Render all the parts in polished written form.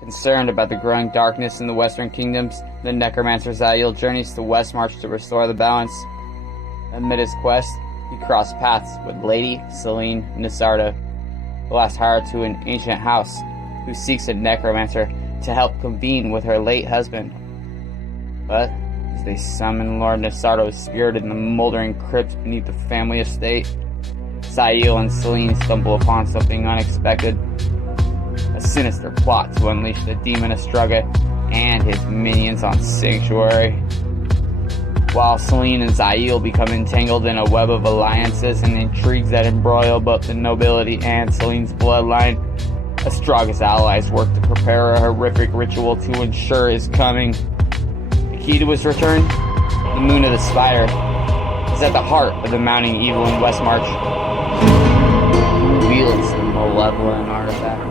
Concerned about the growing darkness in the western kingdoms, the necromancer Zael journeys to Westmarch to restore the balance. Amid his quest, he crossed paths with Lady Celine Nisardo, the last hire to an ancient house, who seeks a necromancer to help convene with her late husband. But as they summon Lord Nisardo's spirit in the moldering crypt beneath the family estate, Zael and Celine stumble upon something unexpected. A sinister plot to unleash the demon Astraga and his minions on Sanctuary. While Celine and Zael become entangled in a web of alliances and intrigues that embroil both the nobility and Celine's bloodline, Astraga's allies work to prepare a horrific ritual to ensure his coming. The key to his return? The Moon of the Spider is at the heart of the mounting evil in Westmarch. Who wields the malevolent artifact?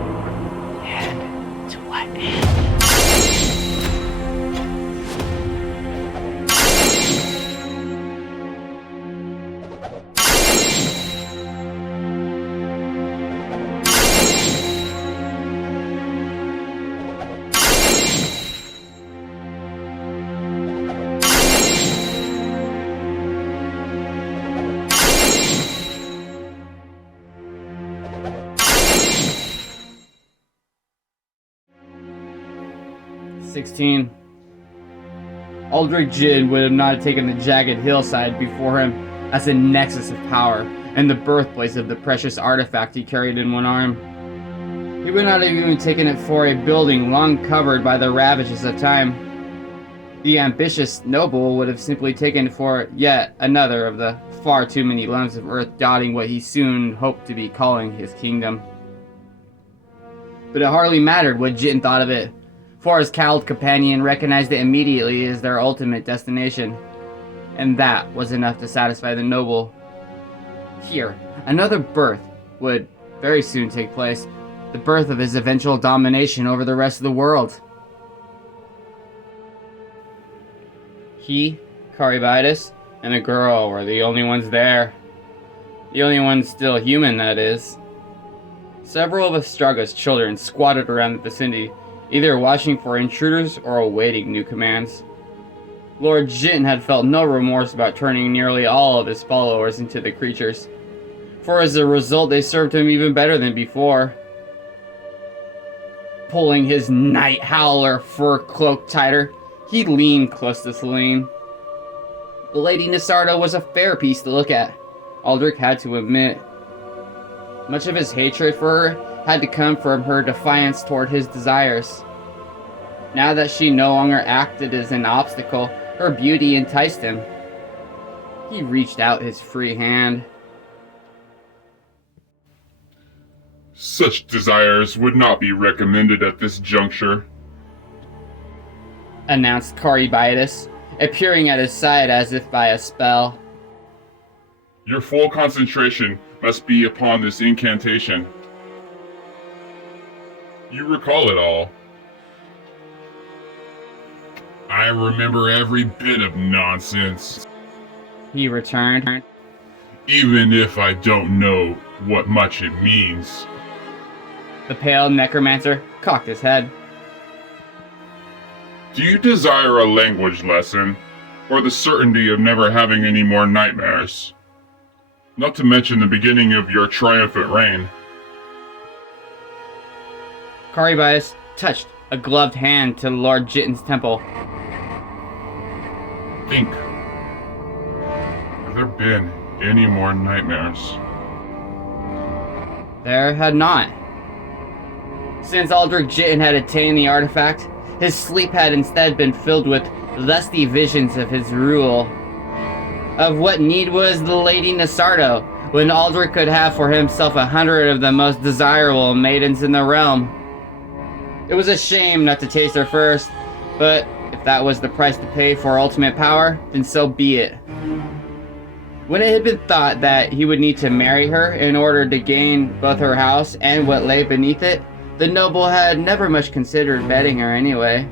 And to what end? Aldrich Jid would have not taken the jagged hillside before him as a nexus of power and the birthplace of the precious artifact he carried in one arm. He would not have even taken it for a building long covered by the ravages of time. The ambitious noble would have simply taken it for yet another of the far too many lumps of earth dotting what he soon hoped to be calling his kingdom. But it hardly mattered what Jin thought of it, for his cowled companion recognized it immediately as their ultimate destination, and that was enough to satisfy the noble. Here, another birth would very soon take place, the birth of his eventual domination over the rest of the world. He, Caribitis, and a girl were the only ones there. The only ones still human, that is. Several of Astraga's children squatted around the vicinity, either watching for intruders or awaiting new commands. Lord Jin had felt no remorse about turning nearly all of his followers into the creatures, for as a result they served him even better than before. Pulling his night howler fur cloak tighter, he leaned close to Celine. The Lady Nisardo was a fair piece to look at, Aldrich had to admit. Much of his hatred for her had to come from her defiance toward his desires. Now that she no longer acted as an obstacle, her beauty enticed him. He reached out his free hand. Such desires would not be recommended at this juncture, announced Caribitis, appearing at his side as if by a spell. Your full concentration must be upon this incantation. You recall it all. I remember every bit of nonsense, he returned, even if I don't know what much it means. The pale necromancer cocked his head. Do you desire a language lesson, or the certainty of never having any more nightmares? Not to mention the beginning of your triumphant reign. Caribius touched a gloved hand to Lord Jitten's temple. Think. Have there been any more nightmares? There had not. Since Aldrich Jitten had attained the artifact, his sleep had instead been filled with lusty visions of his rule. Of what need was the Lady Nisardo, when Aldrich could have for himself 100 of the most desirable maidens in the realm. It was a shame not to taste her first, but if that was the price to pay for ultimate power, then so be it. When it had been thought that he would need to marry her in order to gain both her house and what lay beneath it, the noble had never much considered wedding her anyway.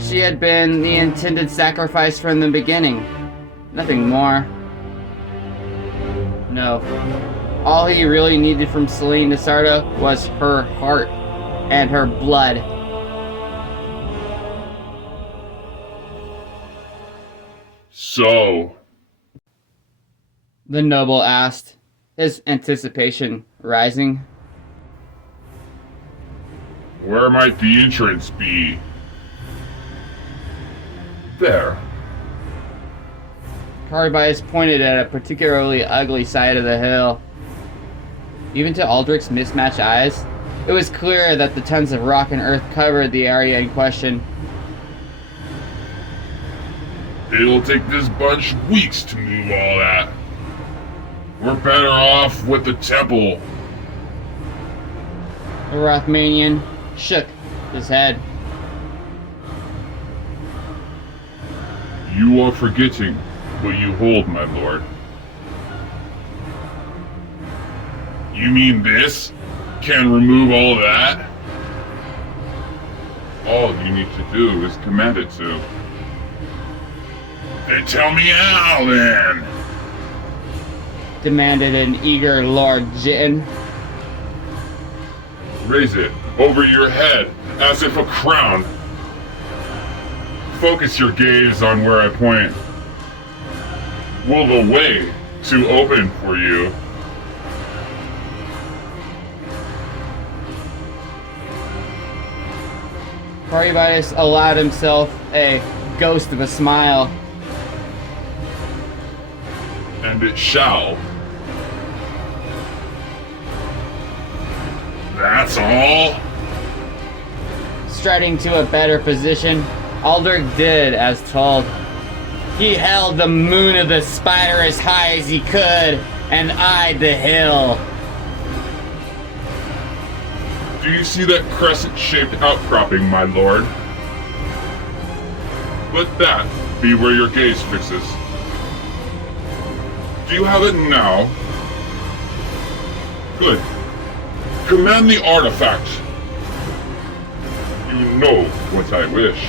She had been the intended sacrifice from the beginning, nothing more. No, all he really needed from Celine Nisardo was her heart and her blood. So, the noble asked, his anticipation rising. where might the entrance be? There. Caribias pointed at a particularly ugly side of the hill. Even to Aldrich's mismatched eyes, it was clear that the tons of rock and earth covered the area in question. It'll take this bunch weeks to move all that. We're better off with the temple. The Rothmanian shook his head. You are forgetting what you hold, my lord. You mean this can remove all of that? All you need to do is command it to. Then tell me how, then! Demanded an eager Lord Jittin. Raise it over your head as if a crown. Focus your gaze on where I point. Will the way to open for you? Caribias allowed himself a ghost of a smile. And it shall. That's all? Striding to a better position, Aldrich did as told. He held the moon of the spider as high as he could and eyed the hill. Do you see that crescent-shaped outcropping, my lord? Let that be where your gaze fixes. Do you have it now? Good. Command the artifact. You know what I wish.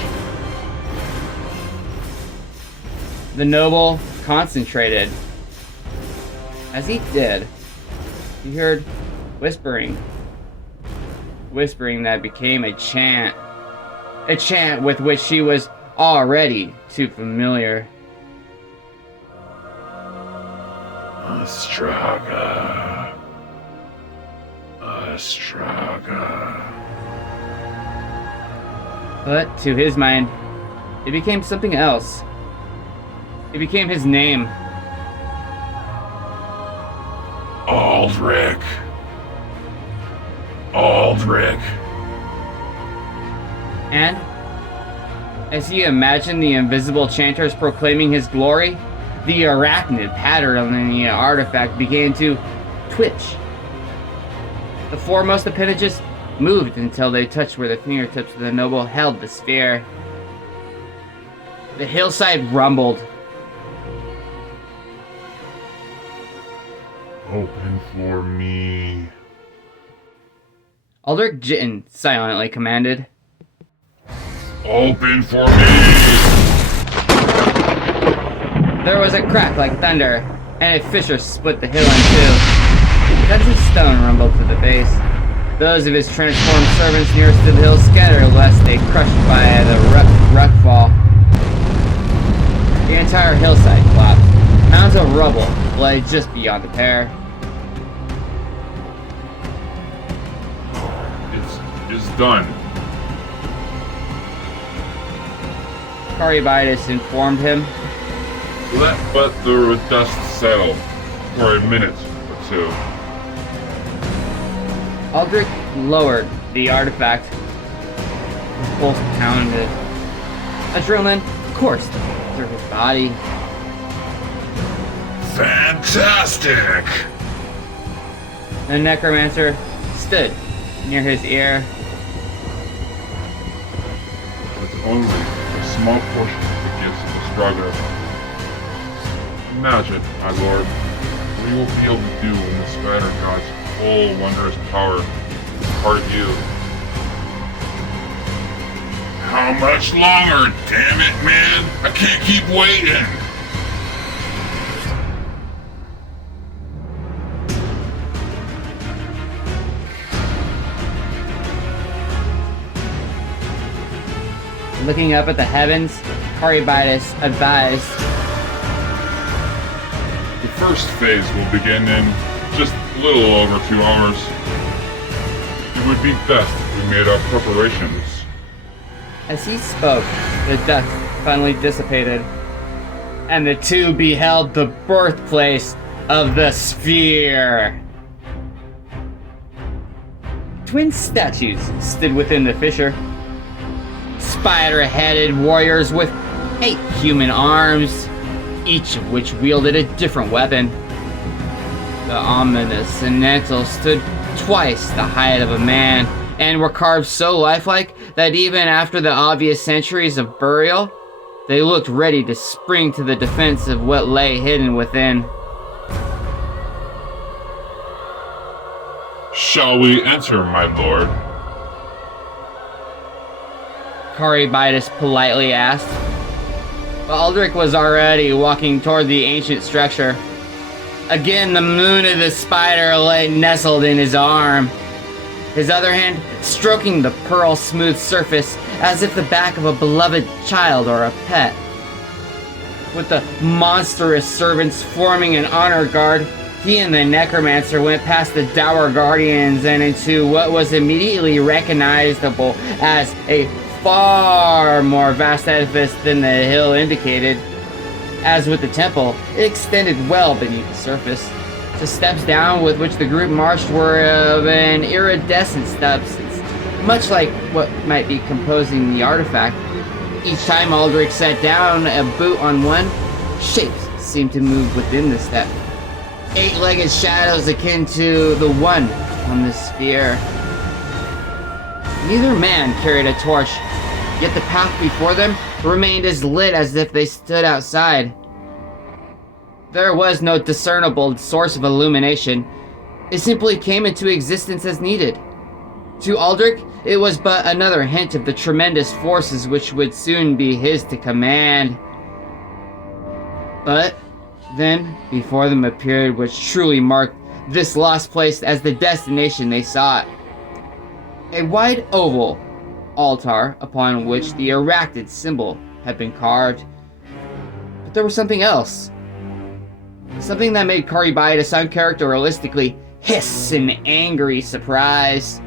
The noble concentrated. As he did, he heard whispering. Whispering that became a chant. A chant with which she was already too familiar. Astraga. Astraga. But to his mind, it became something else. It became his name. Aldrich. Aldrich. And as he imagined the invisible chanters proclaiming his glory, the arachnid pattern on the artifact began to twitch. The foremost appendages moved until they touched where the fingertips of the noble held the sphere. The hillside rumbled. Open for me. Aldrich Jittin silently commanded. Open for me! There was a crack like thunder, and a fissure split the hill in two. Tons of stone rumbled to the base. Those of his transformed servants nearest to the hill scattered lest they crushed by the rock fall. The entire hillside collapsed. Mounds of rubble lay just beyond the pair. It's done. Caribias informed him. Let but the dust settle for a minute or two. Aldrich lowered the artifact. His pulse pounded. Adrenaline coursed through his body. Fantastic! The necromancer stood near his ear. It's only a small portion of the gifts of the struggle. Imagine, my lord, what you will be able to do when the spider god's full wondrous power impart you. How much longer? Damn it, man! I can't keep waiting! Looking up at the heavens, Caribias advised, first phase will begin in just a little over 2 hours. It would be best if we made our preparations. As he spoke, the dust finally dissipated, and the two beheld the birthplace of the sphere. Twin statues stood within the fissure. Spider-headed warriors with 8 human arms, each of which wielded a different weapon. The ominous Sentinels stood twice the height of a man, and were carved so lifelike that even after the obvious centuries of burial, they looked ready to spring to the defense of what lay hidden within. Shall we enter, my lord? Caribitis politely asked. But Aldrich was already walking toward the ancient structure. Again, the moon of the spider lay nestled in his arm, his other hand stroking the pearl-smooth surface as if the back of a beloved child or a pet. With the monstrous servants forming an honor guard, he and the necromancer went past the dour guardians and into what was immediately recognizable as a far more vast edifice than the hill indicated. As with the temple, it extended well beneath the surface. The steps down with which the group marched were of an iridescent substance, much like what might be composing the artifact. Each time Aldrich sat down a boot on one, shapes seemed to move within the step. 8-legged shadows akin to the one on the sphere. Neither man carried a torch, yet the path before them remained as lit as if they stood outside. There was no discernible source of illumination. It simply came into existence as needed. To Aldrich, it was but another hint of the tremendous forces which would soon be his to command. But then, before them appeared what truly marked this lost place as the destination they sought. A wide oval altar upon which the Arachnid symbol had been carved. But there was something else. Something that made Caribitis uncharacteristically hiss in angry surprise.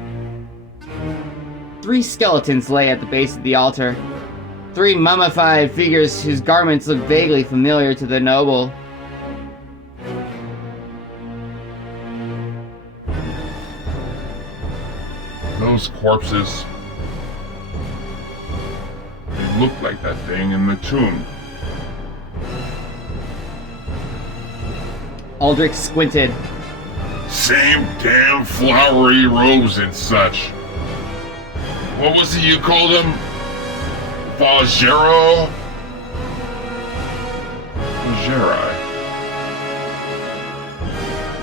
3 skeletons lay at the base of the altar. 3 mummified figures whose garments looked vaguely familiar to the noble. Those corpses. They look like that thing in the tomb. Aldrich squinted. Same damn flowery robes and such. What was it you called them? Vajero? Vajeri.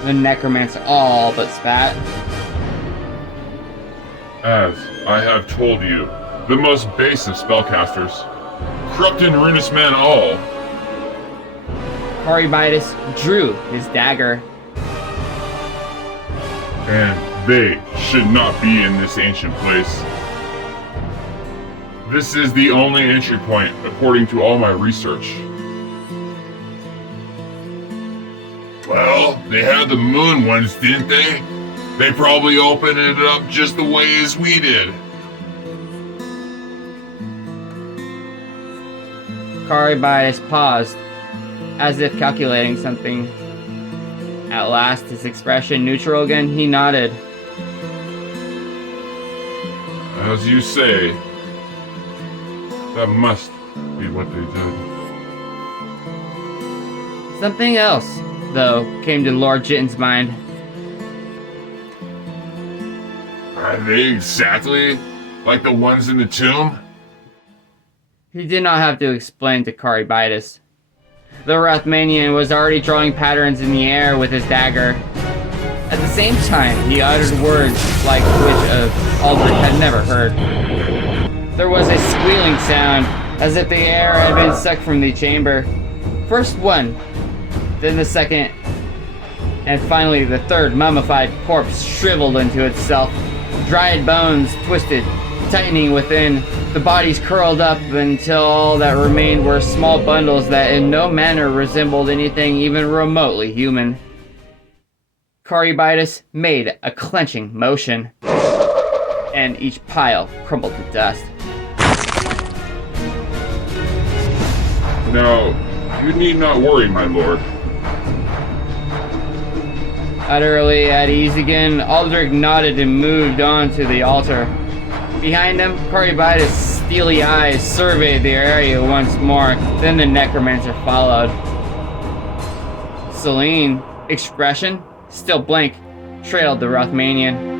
The necromancer all but spat. As I have told you, the most base of spellcasters. Corrupt and ruinous men all. Caribitis drew his dagger. And they should not be in this ancient place. This is the only entry point, according to all my research. Well, they had the moon ones, didn't they? They probably opened it up just the way as we did. Caribitis paused, as if calculating something. At last, his expression neutral again, he nodded. As you say, that must be what they did. Something else, though, came to Lord Jitten's mind. Are they exactly like the ones in the tomb? He did not have to explain to Caribitis. The Rothmanian was already drawing patterns in the air with his dagger. At the same time, he uttered words like which Aldrich had never heard. There was a squealing sound, as if the air had been sucked from the chamber. First one, then the second, and finally the third mummified corpse shriveled into itself. Dried bones twisted, tightening within The bodies curled up until all that remained were small bundles that in no manner resembled anything even remotely human. Caribitis made a clenching motion, and each pile crumbled to dust. Now, you need not worry, my lord. Utterly at ease again, Aldrich nodded and moved on to the altar. Behind him, Caribitis' steely eyes surveyed the area once more, then the necromancer followed. Celine, expression still blank, trailed the Rothmanian.